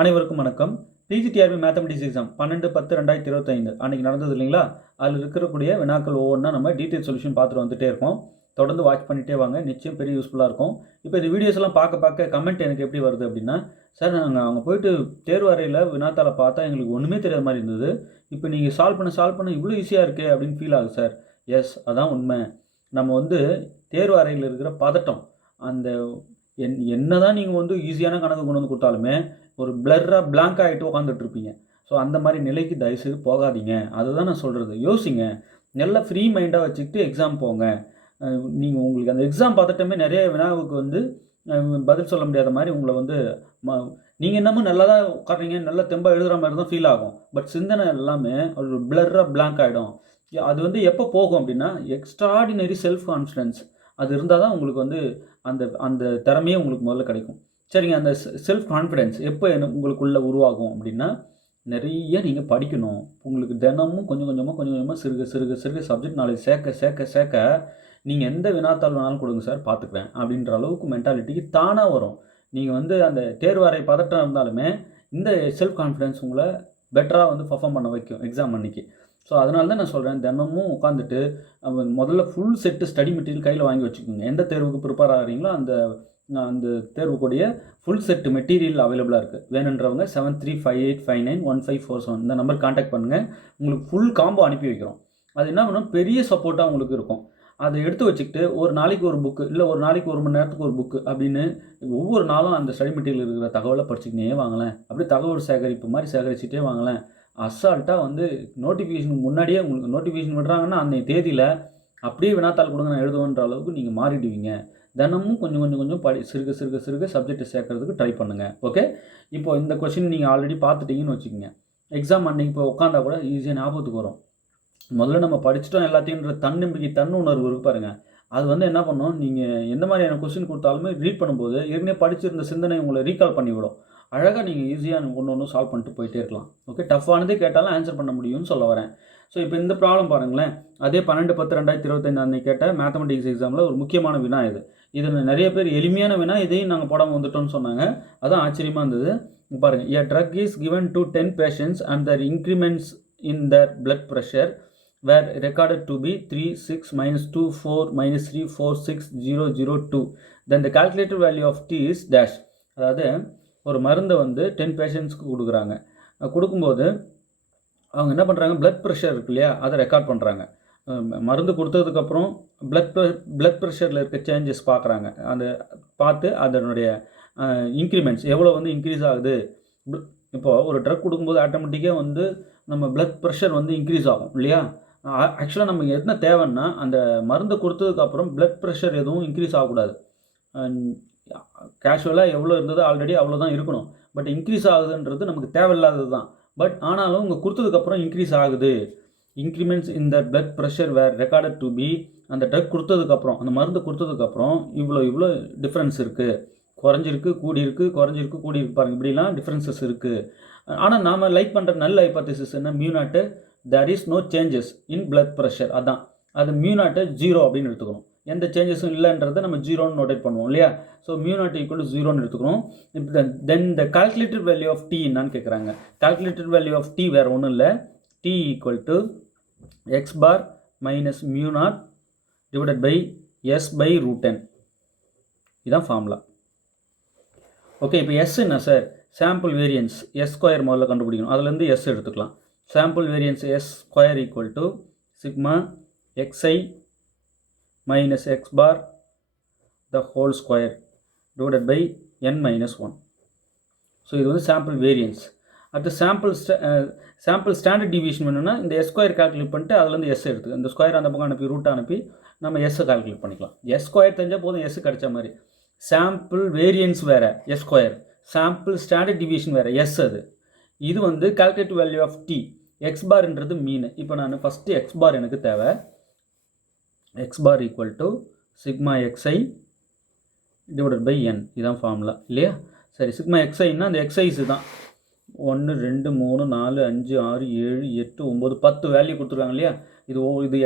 அனைவருக்கும் வணக்கம். PGTRB mathematics exam 12/10/2025 அன்றைக்கி நடந்தது இல்லைங்களா? அதில் இருக்கக்கூடிய வினாக்கள் ஒவ்வொன்றா நம்ம டீட்டெயில் சொல்யூஷன் பார்த்துட்டு வந்துகிட்டே இருக்கோம். தொடர்ந்து வாட்ச் பண்ணிகிட்டே வாங்க, நிச்சயம் பெரிய யூஸ்ஃபுல்லாக இருக்கும். இப்போ இந்த வீடியோஸ் எல்லாம் பார்க்க கமெண்ட் எனக்கு எப்படி வருது அப்படின்னா, சார் நாங்கள் அவங்க போயிட்டு தேர்வு அறையில் வினாத்தாளை பார்த்தா எங்களுக்கு ஒன்றுமே தெரியாத மாதிரி இருந்தது. இப்போ நீங்கள் சால்வ் பண்ண இவ்வளோ ஈஸியாக இருக்கே அப்படின்னு ஃபீல் ஆகுது சார். எஸ், அதான் உண்மை. நம்ம தேர்வு அறையில் இருக்கிற பதட்டம், அந்த என்னதான் நீங்கள் ஈஸியான கணக்கு கொண்டு வந்து கொடுத்தாலுமே ஒரு பிளர்ராக பிளாங்க் ஆகிட்டு உட்காந்துட்டு இருப்பீங்க. ஸோ அந்த மாதிரி நிலைக்கு தயவுசெய்து போகாதீங்க. அதுதான் நான் சொல்கிறது. யோசிங்க, நல்லா ஃப்ரீ மைண்டாக வச்சுக்கிட்டு எக்ஸாம் போங்க. நீங்கள் உங்களுக்கு அந்த எக்ஸாம் பார்த்துட்டமே நிறைய வினாவுக்கு பதில் சொல்ல முடியாத மாதிரி உங்களை நீங்கள் என்னமோ நல்லா தான் உட்காடுறீங்க, நல்லா தெம்பாக எழுதுகிற மாதிரி தான் ஃபீல் ஆகும். பட் சிந்தனை எல்லாமே ஒரு பிளர்ராக பிளாங்க் ஆகிடும். அது எப்போ போகும் அப்படின்னா, எக்ஸ்ட்ராடினரி செல்ஃப் கான்ஃபிடன்ஸ் அது இருந்தால் தான் உங்களுக்கு அந்த அந்த திறமையே உங்களுக்கு முதல்ல கிடைக்கும். சரிங்க, அந்த செல்ஃப் கான்ஃபிடென்ஸ் எப்போ உங்களுக்குள்ளே உருவாகும் அப்படின்னா, நிறைய நீங்கள் படிக்கணும். உங்களுக்கு தினமும் கொஞ்சம் கொஞ்சமாக சிறுக சப்ஜெக்ட் நாலேஜ் சேர்க்க நீங்கள் எந்த வினாத்தாள் வேணாலும் கொடுங்க சார், பார்த்துக்குவேன் அப்படின்ற அளவுக்கு மென்டாலிட்டிக்கு தானாக வரும். நீங்கள் அந்த தேர்வு அறை பதட்டம் இருந்தாலுமே இந்த செல்ஃப் கான்ஃபிடென்ஸ் உங்களை பெட்டராக பர்ஃபார்ம் பண்ண வைக்கும் எக்ஸாம் அன்றைக்கி. ஸோ அதனால தான் நான் சொல்கிறேன், தினமும் உட்காந்துட்டு முதல்ல ஃபுல் செட்டு ஸ்டடி மெட்டீரியல் கையில் வாங்கி வச்சுக்கோங்க. எந்த தேர்வுக்கு ப்ரிப்பேர் ஆகிறீங்களோ அந்த தேர்வுக்கூடிய ஃபுல் செட் மெட்டீரியல் அவைலபிளாக இருக்குது. வேணுன்றவங்க 7358591547 இந்த நம்பர் காண்டாக்ட் பண்ணுங்கள். உங்களுக்கு ஃபுல் காம்போ அனுப்பி வைக்கிறோம். அது என்ன பண்ணும், பெரிய சப்போர்ட்டாக உங்களுக்கு இருக்கும். அதை எடுத்து வச்சுக்கிட்டு ஒரு நாளைக்கு ஒரு புக்கு, இல்லை ஒரு நாளைக்கு 1 மணி நேரத்துக்கு ஒரு புக்கு அப்படின்னு ஒவ்வொரு நாளும் அந்த ஸ்டடி மெட்டீரியல் இருக்கிற தகவலை படிச்சுக்கினே வாங்கலேன். அப்படி தகவல் சேகரிப்பு மாதிரி சேகரிச்சுட்டே வாங்கலேன். அசால்ட்டாக நோட்டிஃபிகேஷனுக்கு முன்னாடியே உங்களுக்கு நோட்டிஃபிகேஷன் விடுறாங்கன்னா அன்றைய தேதியில் அப்படியே வினாத்தாள் கொடுங்க நான் எழுதுவேன்ற அளவுக்கு நீங்கள் மாறிடுவீங்க. தினமும் கொஞ்சம் சிறுக சப்ஜெக்டை சேர்க்கறதுக்கு ட்ரை பண்ணுங்கள். ஓகே, இப்போ இந்த கொஸ்டின் நீங்கள் ஆல்ரெடி பார்த்துட்டீங்கன்னு வச்சுக்கோங்க. எக்ஸாம் அன்றைக்கி இப்போ உட்காந்தா கூட ஈஸியாக ஞாபகத்துக்கு வரும். முதல்ல நம்ம படிச்சிட்டோம் எல்லாத்தையும்ன்ற தன்னம்பிக்கை தன்னுணர்வு இருக்கு பாருங்கள். அது என்ன பண்ணணும், நீங்கள் எந்த மாதிரியான கொஸ்டின் கொடுத்தாலுமே ரீட் பண்ணும்போது ஏற்கனவே படிச்சிருந்த சிந்தனை உங்களை ரீகால் பண்ணிவிடும். அழகாக நீங்கள் ஈஸியாக ஒன்று சால்வ் பண்ணிட்டு போயிட்டே இருக்கலாம். ஓகே, டஃப்பானதே கேட்டாலும் ஆன்சர் பண்ண முடியும்னு சொல்ல வரேன். ஸோ இப்போ இந்த ப்ராப்ளம் பாருங்களேன். அதே 12/10/2025 அன்றைக்கி கேட்ட மேத்தமெட்டிக்ஸ் எக்ஸாமில் ஒரு முக்கியமான வினா இதில் நிறைய பேர் எளிமையான வினா இதையும் நாங்கள் போடாமல் வந்துட்டோம்னு சொன்னாங்க. அதான் ஆச்சரியமாக இருந்தது. பாருங்கள், a drug is given to 10 patients and their increments in their blood pressure were recorded to be 3, 6, -2, 4, -3, 4, 6, 0, 0, 2. Then the calculated value of t is dash. அதாவது ஒரு மருந்தை 10 பேஷண்ட்ஸ்க்கு கொடுக்குறாங்க. கொடுக்கும்போது அவங்க என்ன பண்ணுறாங்க, பிளட் ப்ரெஷர் இருக்கு இல்லையா, அதை ரெக்கார்ட் பண்ணுறாங்க. மருந்து கொடுத்ததுக்கப்புறம் பிளட் ப்ரெஷரில் இருக்க சேஞ்சஸ் பார்க்குறாங்க. பார்த்து அதனுடைய இன்க்ரிமெண்ட்ஸ் எவ்வளோ இன்க்ரீஸ் ஆகுது. இப்போது ஒரு ட்ரக் கொடுக்கும்போது ஆட்டோமேட்டிக்காக நம்ம பிளட் ப்ரெஷர் இன்க்ரீஸ் ஆகும் இல்லையா. ஆக்சுவலாக நமக்கு என்ன தேவைன்னா, அந்த மருந்து கொடுத்ததுக்கப்புறம் பிளட் ப்ரெஷர் எதுவும் இன்க்ரீஸ் ஆகக்கூடாது. கேஷுவலாக எவ்வளோ இருந்ததோ ஆல்ரெடி அவ்வளோதான் இருக்கணும். பட் இன்க்ரீஸ் ஆகுதுன்றது நமக்கு தேவையில்லாதது தான். பட் ஆனாலும் உங்கள் கொடுத்ததுக்கப்புறம் இன்க்ரீஸ் ஆகுது. இன்க்ரிமெண்ட்ஸ் இந்த blood pressure were recorded to be, அந்த ட்ரக் கொடுத்ததுக்கப்புறம், அந்த மருந்து கொடுத்ததுக்கப்புறம் இவ்வளோ டிஃப்ரென்ஸ் இருக்குது, குறைஞ்சிருக்கு கூடியிருக்கு பாருங்கள், இப்படிலாம் டிஃப்ரென்சஸ் இருக்குது. ஆனால் நாம் லைக் பண்ணுற நல்ல ஹைபோதசிஸ் என்ன, மியூனாட்டு there is no changes in blood pressure. அதான் அது மியூனாட்டை 0 அப்படின்னு எடுத்துக்கணும். எந்த சேஞ்சஸும் இல்லைன்றதை நம்ம 0ன்னு நோட்டேட் பண்ணுவோம் இல்லையா. ஸோ மியூனாட் ஈக்குவல் டு 0ன்னு எடுத்துக்கணும். இப்போ then the calculated value of T என்னான்னு கேட்குறாங்க. கால்குலேட்டட் வேல்யூ ஆஃப் டி வேறு ஒன்றும் இல்லை, T equal to x bar minus mu naught divided by s by root n. இதுதான் ஃபார்முலா. ஓகே, இப்போ s என்ன sir, sample variance s square முதல்ல கண்டுபிடிக்கணும். அதுலேருந்து s எடுத்துக்கலாம். Sample variance s square equal to sigma xi minus x bar the whole square divided by n minus 1. So இது sample variance. அடுத்து sample standard deviation வேணும்னா இந்த S square calculate பண்ணிட்டு அதுலேருந்து எஸ் எடுத்து இந்த ஸ்கொயர் அந்த பக்கம் அனுப்பி ரூட் அனுப்பி நம்ம எஸ்ஸை கால்குலேட் பண்ணிக்கலாம். எஸ் ஸ்கொயர் தெரிஞ்சால் போதும், எஸ் கிடச்ச மாதிரி. சாம்பிள் வேரியன்ஸ் வேறு S square, sample standard deviation வேறு எஸ். இது calculative value of T. X பார்ன்றது மீன். இப்போ நான் ஃபஸ்ட்டு எக்ஸ் பார் எனக்கு தேவை. X bar equal to sigma XI divided by N. இதுதான் ஃபார்முலா இல்லையா. சரி, சிக்மா எக்ஸ்ஐன்னா அந்த எக்ஸைஸு தான். 1, 2, 3, 4, 5, 6, 7, 8, 9, 10 வேல்யூ கொடுத்துருக்காங்க இல்லையா. இது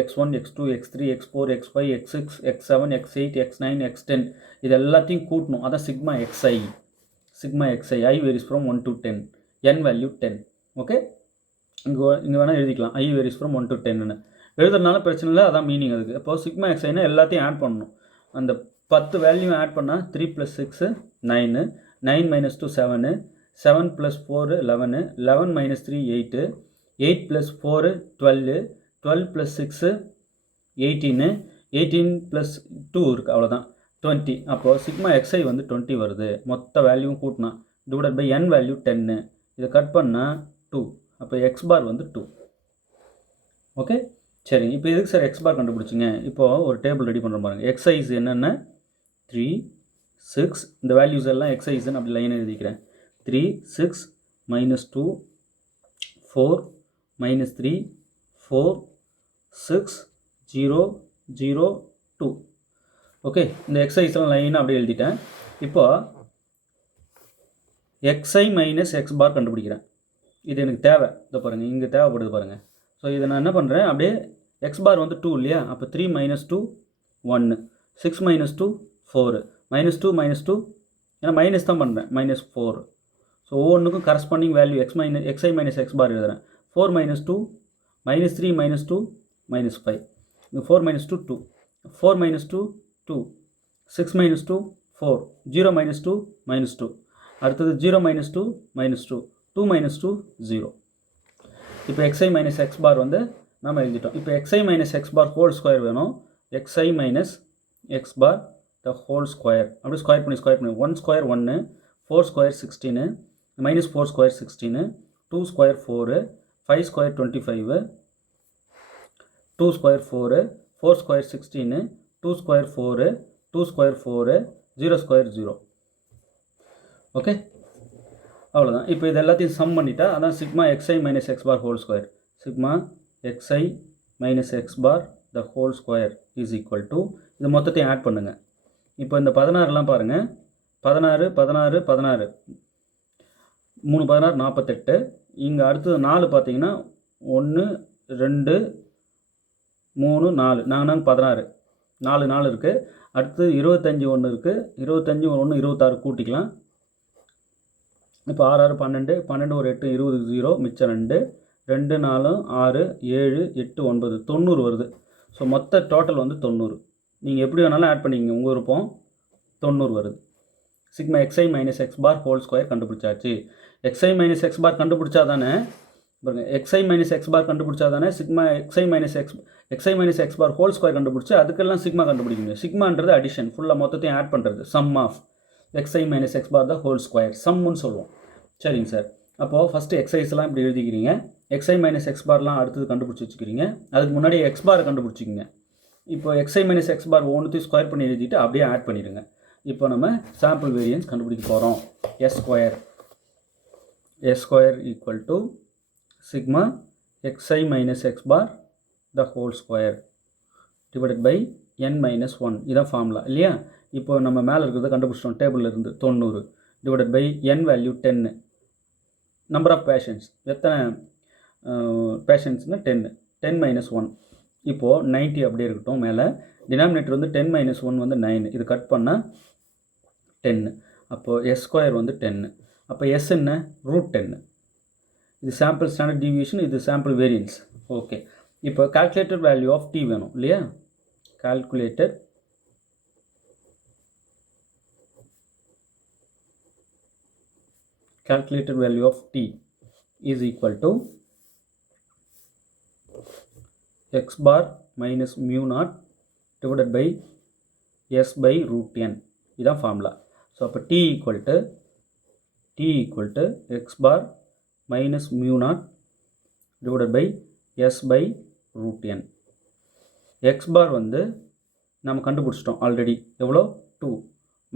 x1, x2, x3, x4, x5, x6, x7, x8, x9, x10 இது எல்லாத்தையும் கூட்டணும். அதான் sigma xi. sigma xi, I varies from 1 to 10, n value 10. Okay, இங்கே வேணால் எழுதிக்கலாம், I varies from 1 to 10ன்னு எழுதுறதுனால பிரச்சனை இல்லை, அதான் மீனிங் அதுக்கு. அப்போது சிக்மா எக்ஸ்ஐனா எல்லாத்தையும் ஆட் பண்ணணும். அந்த 10 வேல்யூ ஆட் பண்ணால் 3 + 6 9, 9 - 2 7, 7 + 4 11, 11 - 3 8, 8 + 4 12, 12 + 6 18, 18 + 2 இருக்குது, அவ்வளோதான் 20. அப்போது சிக்மா எக்ஸ்ஐ வந்து 20 வருது. மொத்த வேல்யூவும் கூட்டினா டிவைடட் பை n வேல்யூ 10. இதை கட் பண்ணால் 2. அப்போ எக்ஸ் பார் வந்து 2. ஓகே, சரிங்க. இப்போ எதுக்கு சார் எக்ஸ் பார் கண்டுபிடிச்சிங்க? இப்போது ஒரு டேபிள் ரெடி பண்ணுற பாருங்க. எக்ஸைஸ் என்னென்ன 3 6, இந்த வேல்யூஸ் எல்லாம் எக்ஸைஸ்ன்னு அப்படி லைன் எழுதிக்கிறேன். 3 6 -2 4 -3 4 6 0 0 2. ஓகே, இந்த எக்ஸைஸ்லாம் லைனாக அப்படியே எழுதிட்டேன். இப்போ எக்ஸ்ஐ மைனஸ் எக்ஸ் பார் கண்டுபிடிக்கிறேன். இது எனக்கு தேவை. இதை பாருங்கள், இங்கே தேவைப்படுது பாருங்கள். ஸோ இதை நான் என்ன பண்ணுறேன், அப்படியே எக்ஸ் பார் வந்து 2 இல்லையா, அப்போ 3 - 2 1, 6 - 2 4, -2 -2 ஏன்னா மைனஸ் தான் பண்ணுறேன், -4. ஸோ ஒவ்வொன்றுக்கும் corresponding value XI minus X bar எழுதுறேன். 4 - 2 -3 -2 -5, 4 - 2 2, 4 - 2 2, 6 - 2 4, 0 - 2 -2, அடுத்தது 0 - 2 -2, 2 - 2 0. இப்போ xi மைனஸ் எக்ஸ் பார் வந்து நாம் எழுதிட்டோம். இப்போ xi minus X bar whole square வேணும். xi minus X bar the whole square, அப்படி ஸ்கொயர் பண்ணி 1 square 1, 4 square 16, -4 square 16, 2 square 4, 5 square 25, 2 square 4, 4 square 16, 2 square 4, 2 square 4, 0 square 0. Okay, அவ்வளோதான். இப்போ இது எல்லாத்தையும் சம் பண்ணிட்டா அதான் sigma x i minus X bar whole square. Sigma x i minus X bar the whole square is equal to, இது மொத்தத்தையும் add பண்ணுங்கள். இப்போ இந்த 16லாம் பாருங்கள், 16 16 16, 3 16 48. இங்கே அடுத்தது 4 பார்த்தீங்கன்னா 1 2 3 4, நாங்கள் 16, 4 4 இருக்குது. அடுத்து 25 1 இருக்குது, 25 1 26 கூட்டிக்கலாம். இப்போ 6 6 12, 12 ஒரு 8 20 0, மிச்சம் 2 2 4 6 7 8 9 90 வருது. ஸோ மொத்த டோட்டல் வந்து 90. நீங்கள் எப்படி வேணாலும் ஆட் பண்ணிக்கங்க, உங்கள் விருப்பம். 90 வருது. Sigma x i minus X bar whole square கண்டுபிடிச்சாச்சு. எக்ஸ்ஐ மைனஸ் எக்ஸ் பார் கண்டுபிடிச்சா தானே பாருங்கள், எக்ஸ்ஐ மைனஸ் எக்ஸ் பார் கண்டுபிடிச்சா தானே sigma x i minus X bar whole square கண்டுபிடிச்சி அதுக்கெல்லாம் சிக்மா கண்டுபிடிக்கணும். சிக்மான்றது அடிஷன், ஃபுல்லாக மொத்தத்தையும் ஆட் பண்ணுறது. Sum of XI minus X bar the whole square, சம்முன்னு சொல்லுவோம். சரிங்க சார். அப்போது ஃபஸ்ட்டு எக்ஸைஸ்லாம் இப்படி எழுதிக்கிறீங்க. எக்ஸ்ஐ மைனஸ் எக்ஸ் பார்லாம் அடுத்தது கண்டுபிடிச்சி வச்சுக்கிறீங்க. அதுக்கு முன்னாடி எக்ஸ் பாரை கண்டுபிடிச்சிக்கிங்க. இப்போ எக்ஸ்ஐ மைனஸ் எக்ஸ் பார் ஒன்றுத்தையும் ஸ்கொயர் பண்ணி எழுதிட்டு அப்படியே ஆட் பண்ணிடுங்க. இப்போ நம்ம சாம்பிள் வேரியன்ஸ் கண்டுபிடிக்க போகிறோம். S square equal to sigma x i minus X bar the whole square divided by n - 1. இதான் ஃபார்முலா இல்லையா? இப்போ நம்ம மேலே இருக்கிறத கண்டுபிடிச்சிட்டோம் டேபிளில் இருந்து. 90 divided by n value 10. Number of patients எத்தனை பேஷன்ஸ்னால் 10, 10 - 1. இப்போது 90 அப்படியே இருக்கட்டும். மேலே டினாமினேட்டர் வந்து 10 - 1 வந்து 9. இது கட் பண்ணால் 10. அப்போது எஸ் ஸ்கொயர் வந்து 10. அப்போ எஸ் என்ன, √10. இது சாம்பிள் ஸ்டாண்டர்ட் டிவியேஷன், இது சாம்பிள் வேரியன்ஸ். ஓகே, இப்போ கால்குலேட்டட் வேல்யூ ஆஃப் டி வேணும் இல்லையா? calculated value of t is equal to x bar minus mu naught divided by s by √n. இதுதான் ஃபார்முலா. ஸோ அப்போ t equal to x bar minus mu naught divided by s by √n. X bar வந்து நம்ம கண்டுபிடிச்சிட்டோம் already. எவ்வளோ 2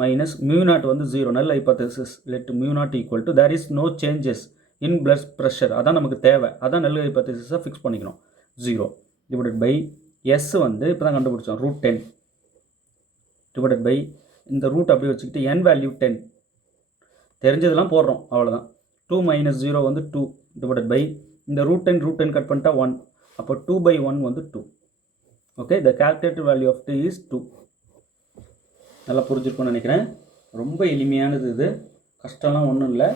minus mu not வந்து 0. நல்ல hypothesis. Let mu naught equal to there is no changes in blood pressure. அதான் நமக்கு தேவை. அதான் நல்ல ஹைபோதேசிஸாக ஃபிக்ஸ் பண்ணிக்கணும். 0 டிவைடட் பை எஸ் வந்து இப்போ தான் கண்டுபிடிச்சோம் √10 டிவைடட் பை இந்த ரூட் அப்படியே வச்சுக்கிட்டு n வேல்யூ 10 தெரிஞ்சதெல்லாம் போடுறோம், அவ்வளோதான். 2 - 0 வந்து 2 டிவைடட் பை இந்த √10 கட் பண்ணிட்டா 1. அப்போ 2/1 வந்து 2. Okay, the calculated value of t is 2. நல்லா புரிஞ்சிருக்கும்னு நினைக்கிறேன். ரொம்ப எளிமையானது இது. கஷ்டம்லாம் ஒன்றும் இல்லை.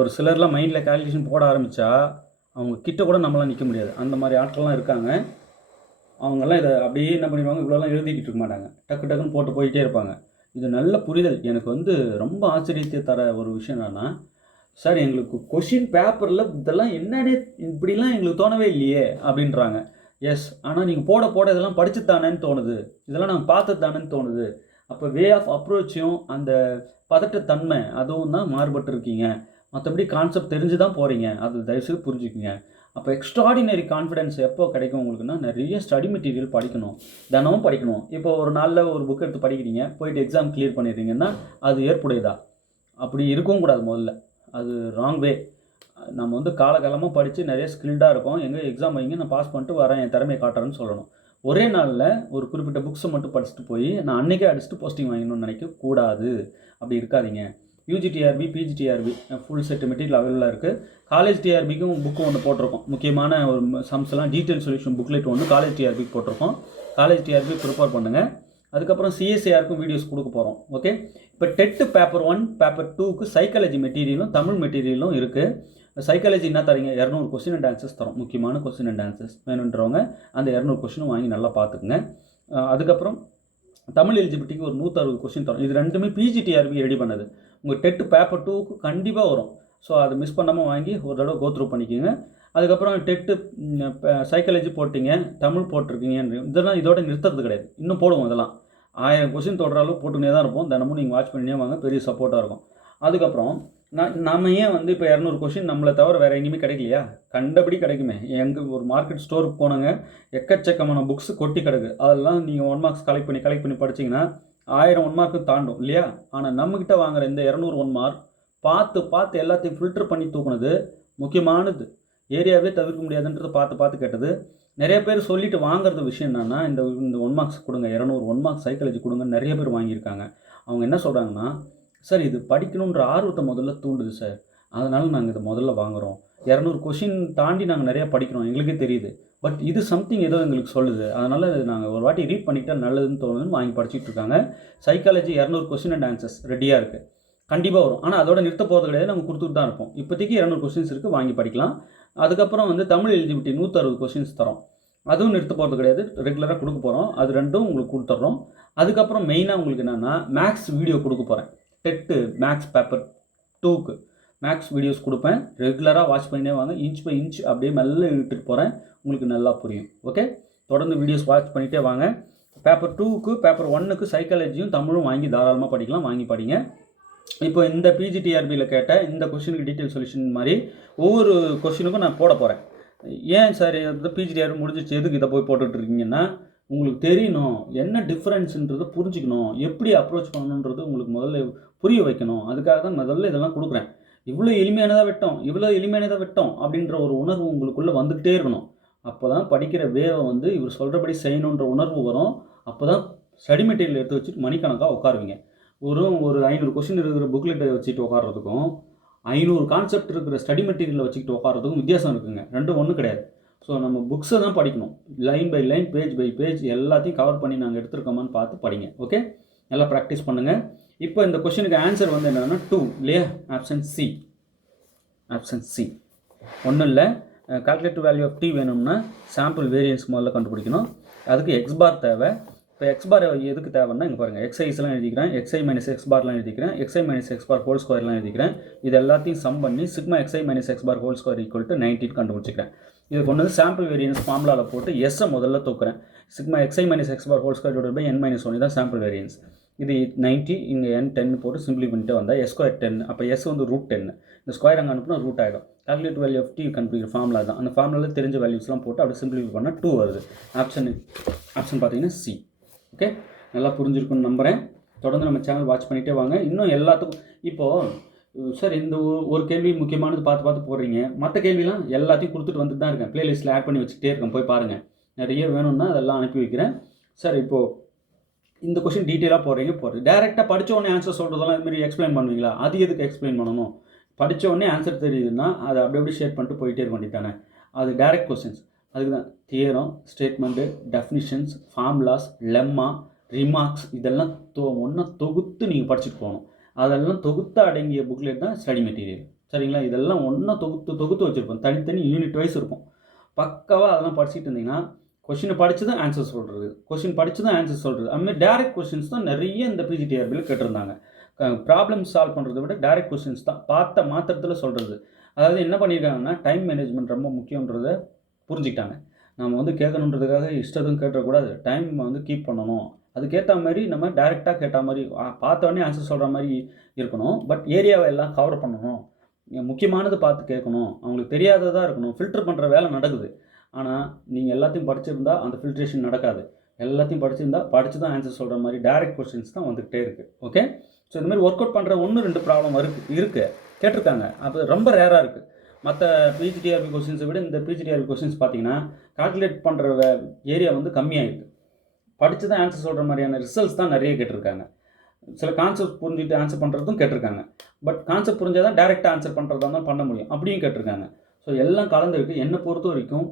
ஒரு சிலர்லாம் மைண்டில் கால்குலேஷன் போட ஆரம்பித்தா அவங்க கிட்ட கூட நம்மளாம் நிற்க முடியாது. அந்த மாதிரி ஆட்கள்லாம் இருக்காங்க. அவங்கெல்லாம் இதை அப்படியே என்ன பண்ணிடுவாங்க, இவ்வளோலாம் எழுதிக்கிட்டு இருக்க மாட்டாங்க, டக்கு டக்குன்னு போட்டு போயிட்டே இருப்பாங்க. இது நல்ல புரிதல். எனக்கு வந்து ரொம்ப ஆச்சரியத்தை தர ஒரு விஷயம் என்னென்னா, சார் எங்களுக்கு கொஷின் பேப்பரில் இதெல்லாம் என்னன்னே இப்படிலாம் எங்களுக்கு தோணவே இல்லையே அப்படின்றாங்க. எஸ், ஆனால் நீங்கள் போட போட இதெல்லாம் படிச்சு தானேன்னு தோணுது, இதெல்லாம் நாங்கள் பார்த்தது தானேன்னு தோணுது. அப்போ வே ஆஃப் அப்ரோச்சும் அந்த பதட்டத்தன்மை அதுவும் தான் மாறுபட்டு இருக்கீங்க. மற்றபடி கான்செப்ட் தெரிஞ்சு தான் போகிறீங்க, அது தயவுசெய்து புரிஞ்சுக்குங்க. அப்போ எக்ஸ்ட்ராடினரி கான்ஃபிடென்ஸ் எப்போ கிடைக்கும் உங்களுக்குன்னா, நிறைய ஸ்டடி மெட்டீரியல் படிக்கணும், தினமும் படிக்கணும். இப்போ ஒரு நாளில் ஒரு புக் எடுத்து படிக்கிறீங்க, போயிட்டு எக்ஸாம் கிளியர் பண்ணிடுறீங்கன்னா அது ஏற்புடையதா? அப்படி இருக்கவும் கூடாது. முதல்ல அது ராங் வே. நம்ம வந்து காலகாலமாக படித்து நிறைய ஸ்கில்டாக இருக்கும், எங்கே எக்ஸாம் வைங்க நான் பாஸ் பண்ணிட்டு வரேன், என் திறமையை காட்டுறேன்னு சொல்லணும். ஒரே நாளில் ஒரு குறிப்பிட்ட புக்ஸை மட்டும் படிச்சுட்டு போய் நான் அன்றைக்கே அடிச்சுட்டு போஸ்டிங் வாங்கணும்னு நினைக்கக்கூடாது. அப்படி இருக்காதிங்க. UGTRB, PGTRB full set material அவைலபிளாக இருக்குது. காலேஜ் டிஆர்பிக்கும் புக்கு ஒன்று போட்டிருக்கோம். முக்கியமான ஒரு சம்ஸ்லாம் டீட்டெயில் சொல்யூஷன் புக்லெட் ஒன்று காலேஜ் டிஆர்பிக்கு போட்டிருக்கோம். காலேஜ் டிஆர்பி ப்ரிப்பேர் பண்ணுங்கள். அதுக்கப்புறம் சிஎஸ்ஏஆருக்கும் வீடியோஸ் கொடுக்க போகிறோம். ஓகே, இப்போ டெட்டு பேப்பர் 1 பேப்பர் 2க்கு சைக்காலஜி மெட்டீரியலும் தமிழ் மெட்டீரியலும் இருக்குது. சைக்காலஜி என்ன தரீங்க, 200 கொஸ்டின் அண்ட் ஆன்சர்ஸ் தரோம். முக்கியமான கொஸ்டின் அண்ட் ஆன்சர்ஸ் வேணுன்றவங்க அந்த 200 கொஸ்டினும் வாங்கி நல்லா பார்த்துக்குங்க. அதுக்கப்புறம் தமிழ் எலிஜிபிலிட்டிக்கு ஒரு 160 கொஸ்டின் தரும். இது ரெண்டுமே பிஜிடிஆர்பி ரெடி பண்ணது. உங்கள் டெட்டு பேப்பர் 2க்கு கண்டிப்பாக வரும். ஸோ அதை மிஸ் பண்ணாமல் வாங்கி ஒரு தடவை கோத்ரூ பண்ணிக்கோங்க. அதுக்கப்புறம் டெட்டு சைக்காலஜி போட்டிங்க, தமிழ் போட்டிருக்கீங்க, இதெல்லாம் இதோட நிறுத்துறது கிடையாது, இன்னும் போடுவோம். இதெல்லாம் 1000 கொஸ்டின் தொடர அளவு போட்டுனே தான் இருப்போம். தினமும் நீங்கள் வாட்ச் பண்ணினே வாங்க, பெரிய சப்போர்ட்டாக இருக்கும். அதுக்கப்புறம் நம்ம ஏன் வந்து இப்போ 200 கொஸ்டின் நம்மளை தவிர வேறு எங்கேயுமே கிடைக்கலையா? கண்டபடி கிடைக்குமே. எங்கள் ஒரு மார்க்கெட் ஸ்டோருக்கு போனாங்க, எக்கச்சக்கமான புக்ஸ் கொட்டி கிடக்கு. அதெல்லாம் நீங்கள் 1 மார்க்ஸ் கலெக்ட் பண்ணி படிச்சிங்கன்னா 1000 1 மார்க்கு தாண்டும் இல்லையா? ஆனால் நம்மக்கிட்ட வாங்குகிற இந்த 200 1 மார்க் பார்த்து எல்லாத்தையும் ஃபில்டர் பண்ணி தூக்குனது முக்கியமானது. ஏரியாவே தவிர்க்க முடியாதுன்றது பார்த்து கேட்டது. நிறைய பேர் சொல்லிட்டு வாங்குறது விஷயம் என்னென்னா, இந்த 1 மார்க்ஸ் கொடுங்க, 200 1 மார்க்ஸ் சைக்காலஜி கொடுங்கன்னு நிறைய பேர் வாங்கியிருக்காங்க. அவங்க என்ன சொல்கிறாங்கன்னா, சார் இது படிக்கணுன்ற ஆர்வத்தை முதல்ல தூண்டுது சார், அதனால் நாங்கள் இதை முதல்ல வாங்குகிறோம். 200 கொஷின் தாண்டி நாங்கள் நிறையா படிக்கிறோம், எங்களுக்கே தெரியுது. பட் இது சம்திங் ஏதோ எங்களுக்கு சொல்லுது, அதனால் நாங்கள் ஒரு வாட்டி ரீட் பண்ணிக்கிட்டால் நல்லதுன்னு தோணுதுன்னு வாங்கி படிச்சுட்டு இருக்காங்க. சைக்காலஜி 200 கொஸ்டின் அண்ட் ஆன்சர்ஸ் ரெடியாக இருக்குது, கண்டிப்பாக வரும். ஆனால் அதோட நிறுத்த போகிறது கிடையாது, நம்ம கொடுத்துட்டு தான் இருப்போம். இப்போதைக்கு 200 கொஸ்டின்ஸ் இருக்குது, வாங்கி படிக்கலாம். அதுக்கப்புறம் வந்து தமிழ் எலிஜிபிலிட்டி 160 கொஸ்டின்ஸ் தரோம், அதுவும் நிறுத்த போகிறது கிடையாது, ரெகுலராக கொடுக்க போகிறோம். அது ரெண்டும் உங்களுக்கு கொடுத்துட்றோம். அதுக்கப்புறம் மெயினாக உங்களுக்கு என்னென்னா மேக்ஸ் வீடியோ கொடுக்க போகிறேன். டெட்டு மேக்ஸ் பேப்பர் 2க்கு மேக்ஸ் வீடியோஸ் கொடுப்பேன். ரெகுலராக வாட்ச் பண்ணினே வாங்க, இன்ச் பை இன்ச் அப்படியே மெல்ல இழுத்துட்டு போகிறேன், உங்களுக்கு நல்லா புரியும். ஓகே, தொடர்ந்து வீடியோஸ் வாட்ச் பண்ணிகிட்டே வாங்க. பேப்பர் 2க்கு பேப்பர் 1க்கு சைக்காலஜியும் தமிழும் வாங்கி தாராளமாக படிக்கலாம், வாங்கி படிங்க. இப்போ இந்த பிஜிடிஆர்பியில் கேட்ட இந்த கொஷினுக்கு டீட்டெயில் சொல்யூஷன் மாதிரி ஒவ்வொரு கொஷினுக்கும் நான் போட போகிறேன். ஏன் சார் பிஜிடிஆர்பி முடிஞ்சிச்சு எதுக்கு இதை போய் போட்டுட்ருக்கீங்கன்னா, உங்களுக்கு தெரியணும் என்ன டிஃப்ரென்ஸுன்றதை புரிஞ்சுக்கணும், எப்படி அப்ரோச் பண்ணணுன்றது உங்களுக்கு முதல்ல புரிய வைக்கணும். அதுக்காக தான் முதல்ல இதெல்லாம் கொடுக்குறேன். இவ்வளோ எளிமையானதாக விட்டோம் அப்படின்ற ஒரு உணர்வு உங்களுக்குள்ளே வந்துக்கிட்டே இருக்கணும். அப்போ தான் படிக்கிற வேவை வந்து இவர் சொல்கிறபடி செய்யணுன்ற உணர்வு வரும். அப்போ தான் ஸ்டடி மெட்டீரியல் எடுத்து வச்சுட்டு மணிக்கணக்காக உட்காருவீங்க. ஒரு 500 கொஸ்டின் இருக்கிற புக்லெட்டை வச்சுட்டு உட்காரதுக்கும் 500 கான்செப்ட் இருக்கிற ஸ்டடி மெட்டீரியலை வச்சுக்கிட்டு உட்காரதுக்கும் வித்தியாசம் இருக்குங்க. ரெண்டும் ஒன்றும் கிடையாது. ஸோ நம்ம புக்ஸை தான் படிக்கணும், line by line, page by page எல்லாத்தையும் கவர் பண்ணி நாங்கள் எடுத்துருக்கோமான்னு பார்த்து படிங்க. ஓகே, நல்லா ப்ராக்டிஸ் பண்ணுங்கள். இப்போ இந்த கொஷினுக்கு ஆன்சர் வந்து என்னென்னா 2 இல்லையா? Option C. ஒன்றும் இல்லை, கால்குலேட்டிவ் வேல்யூ ஆஃப் டி வேணும்னா சாம்பிள் வேரியன்ஸ் முதல்ல கண்டுபிடிக்கணும். அதுக்கு எக்ஸ் பார் தேவை. இப்போ எக்ஸ் பார் எதுக்கு தேவைன்னா இங்கே பாருங்கள், எக்ஸ்ஐஸ்லாம் எழுதிக்கிறேன், எக்ஸ்ஐ மைனஸ் எக்ஸ் பார்லாம் எழுதிக்கிறேன், XI minus X bar whole ஸ்கொயர்லாம் எழுதிக்கிறேன். இது எல்லாத்தையும் சம் பண்ணி sigma x i minus X bar whole square equal to 19 கண்டுபிடிச்சிக்கிறேன். இது கொண்டு வந்து சாம்பிள் வேரியன்ஸ் ஃபார்முலாவில் போட்டு எஸ்ஸை முதல்ல தூக்குறேன். Sigma x i minus X bar whole square divided by n - 1 தான் சாம்பிள் வேரியன்ஸ். இது 90, இங்கே n 10 போட்டு சிம்பிளி பண்ணிட்டு வந்தால் s ஸ்கொயர் 10. அப்போ எஸ் வந்து √10, இந்த ஸ்கொயர் அங்கே அனுப்புனா ரூட் ஆகிடும். கால்குலேட் வேல்யூ ஆஃப் டி கண்டுபிடிக்கிற ஃபார்முலா தான். அந்த ஃபார்முலாவில் தெரிஞ்ச வேல்யூஸ்லாம் போட்டு அப்படி சிம்பிளிஃபை பண்ணால் 2 வருது. ஆப்ஷன் பார்த்தீங்கன்னா சி. ஓகே, நல்லா புரிஞ்சிருக்குன்னு நம்புகிறேன். தொடர்ந்து நம்ம சேனல் வாட்ச் பண்ணிகிட்டே வாங்க. இன்னும் எல்லாத்துக்கும் இப்போது சார் இந்த ஒரு கேள்வி முக்கியமானது பார்த்து போடுறீங்க, மற்ற கேள்விலாம் எல்லாத்தையும் கொடுத்துட்டு வந்துட்டு தான் இருக்கேன், ப்ளேலிஸ்ட்டில் ஆட் பண்ணி வச்சுக்கிட்டே இருக்கேன், போய் பாருங்கள். நிறைய வேணும்னா அதெல்லாம் அனுப்பி வைக்கிறேன். சார் இப்போது இந்த கொஷின் டீட்டெயிலாக போடுறது டேரெக்டாக படித்த உடனே ஆன்சர் சொல்கிறதெல்லாம் இதுமாரி எக்ஸ்பிளைன் பண்ணுவீங்களா? அது எதுக்கு எக்ஸ்பிளைன் பண்ணணும்? படித்த உடனே ஆன்சர் தெரியுதுன்னா அதை அப்படி ஷேர் பண்ணிட்டு போயிட்டே இருக்க வேண்டியதானே. அது டேரெக்ட் கொஸ்டின்ஸ், அதுக்கு தான் theorem, statement, definitions, formulas, lemma, remarks இதெல்லாம் ஒன்றா தொகுத்து நீங்கள் படிச்சுட்டு போகணும். அதெல்லாம் தொகுத்து அடங்கிய புக்லெட் தான் ஸ்டடி மெட்டீரியல். சரிங்களா? இதெல்லாம் ஒன்றா தொகுத்து வச்சுருப்போம். தனித்தனி யூனிட் வைஸ் இருக்கும். பக்காவாக அதெல்லாம் படிச்சுட்டு இருந்தீங்கன்னா கொஷினை படித்து தான் ஆன்சர் சொல்கிறது, கொஷின் படித்து தான் ஆன்சர் சொல்கிறது. அதுமாதிரி டேரெக்ட் கொஷின்ஸ் தான் நிறைய இந்த பிஜிடிஆர்பியில் கேட்டிருந்தாங்க. ப்ராப்ளம் சால்வ் பண்ணுறதை விட டேரெக்ட் கொஷின்ஸ் தான் பார்த்த மாத்திரத்தில் சொல்கிறது. அதாவது என்ன பண்ணியிருக்காங்கன்னா டைம் மேனேஜ்மெண்ட் ரொம்ப முக்கியன்றதை புரிஞ்சுக்கிட்டாங்க. நம்ம வந்து கேட்கணுன்றதுக்காக இஷ்டத்தும் கேட்டக்கூடாது, டைம் வந்து கீப் பண்ணணும். அதுக்கேற்ற மாதிரி நம்ம டேரெக்டாக கேட்ட மாதிரி பார்த்தோடனே ஆன்சர் சொல்கிற மாதிரி இருக்கணும். பட் ஏரியாவை எல்லாம் கவர் பண்ணணும், முக்கியமானது பார்த்து கேட்கணும், அவங்களுக்கு தெரியாததாக இருக்கணும். ஃபில்டர் பண்ணுற வேலை நடக்குது. ஆனால் நீங்கள் எல்லாத்தையும் படிச்சிருந்தா அந்த ஃபில்ட்ரேஷன் நடக்காது. எல்லாத்தையும் படித்து தான் ஆன்சர் சொல்கிற மாதிரி டேரெக்ட் கொஸ்டின்ஸ் தான் வந்துகிட்டே இருக்குது. ஓகே, ஸோ இந்த மாதிரி ஒர்க் அவுட் பண்ணுற 1-2 ப்ராப்ளம் இருக்குது கேட்டிருக்காங்க. அது ரொம்ப ரேராக இருக்குது. மற்ற பிஜிடிஆர்பி கொஸ்டின்ஸை விட இந்த பிஜிடிஆர்பி கொஸ்டின்ஸ் பார்த்தீங்கன்னா கால்குலேட் பண்ணுற ஏரியா வந்து கம்மியாகிருக்கு. படித்து தான் ஆன்சர் சொல்கிற மாதிரியான ரிசல்ட்ஸ் தான் நிறைய கேட்டிருக்காங்க. சில கான்செப்ட் புரிஞ்சுட்டு ஆன்சர் பண்ணுறதும் கேட்டிருக்காங்க. பட் கான்செப்ட் புரிஞ்சால் தான் டேரெக்டாக ஆன்சர் பண்ணுறதா தான் பண்ண முடியும், அப்படியும் கேட்டிருக்காங்க. ஸோ எல்லாம் கலந்துருக்கு. என்னை பொறுத்த வரைக்கும்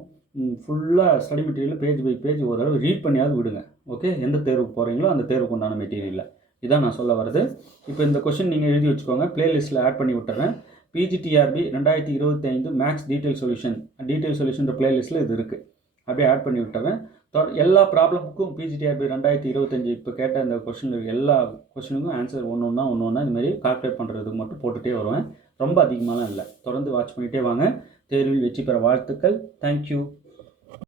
ஃபுல்லாக study material page by page ஒரு தடவை ரீட் பண்ணியாவது விடுங்க. ஓகே, எந்த தேர்வுக்கு போகிறீங்களோ அந்த தேர்வுக்கு உண்டான மெட்டீரியலில் இதான் நான் சொல்ல வருது. இப்போ இந்த கொஷின் நீங்கள் எழுதி வச்சுக்கோங்க, ப்ளேலிஸ்ட்டில் ஆட் பண்ணி விட்டுறேன். பிஜிடிஆர்பி 2025 மேக்ஸ் டீட்டெயில் சொல்யூஷன்ற ப்ளேலிஸ்ட்டில் இது இருக்குது, அப்படியே ஆட் பண்ணி விட்டுறேன். எல்லா ப்ராப்ளமுக்கும் பிஜிடிஆர்பி 2025 இப்போ கேட்ட இந்த கொஷினில் எல்லா கொஷினுக்கும் ஆன்சர் ஒன்று ஒன்றா இதுமாரி கால்குலேட் பண்ணுறதுக்கு மட்டும் போட்டுகிட்டே வருவேன். ரொம்ப அதிகமாகலாம் இல்லை. தொடர்ந்து வாட்ச் பண்ணிகிட்டே வாங்க. தேர்வில் வெற்றி பெற வாழ்த்துக்கள். தேங்க்யூ.